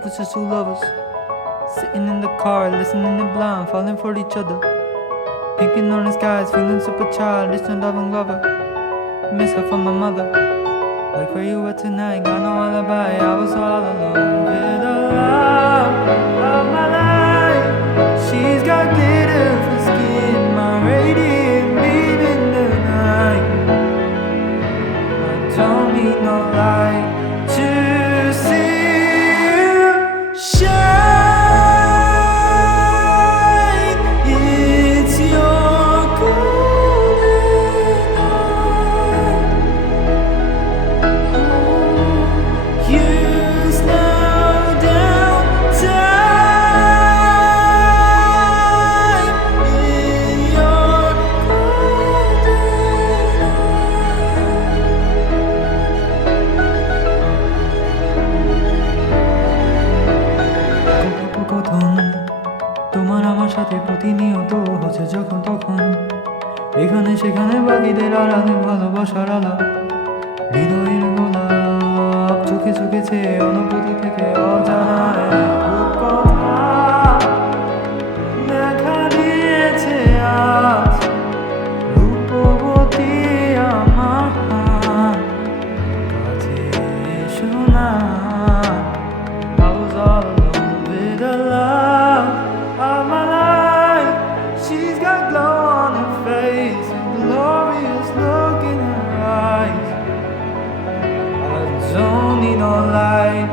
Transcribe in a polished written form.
It was just two lovers sitting in the car, listening to blind, falling for each other, pinking on the skies, feeling super childish, no loving lover. Miss her from my mother. Like where you were tonight, got no alibi. I was all alone with the love of my life. She's got glitter for skin, my radiant beam in the night. I don't need no light to see you shine. It's your golden eye. You slow down time in your golden eye. কথোপকথন তোমার আমার সাথে প্রতিনিয়ত হচ্ছে যখন তখন, এখানে সেখানে বাকিদের আড়ালে ভালোবাসার আলাপ, হৃদয়ের গোলাপ চোখে চোখেছে অনুভূতি থেকে অজানা এক রূপকথা দেখা দিয়েছে আজ রূপবতী আমার কাছে এসো না। I was all alone with the love of my life. She's got glow on her face, a glorious look in her eyes. I don't need no light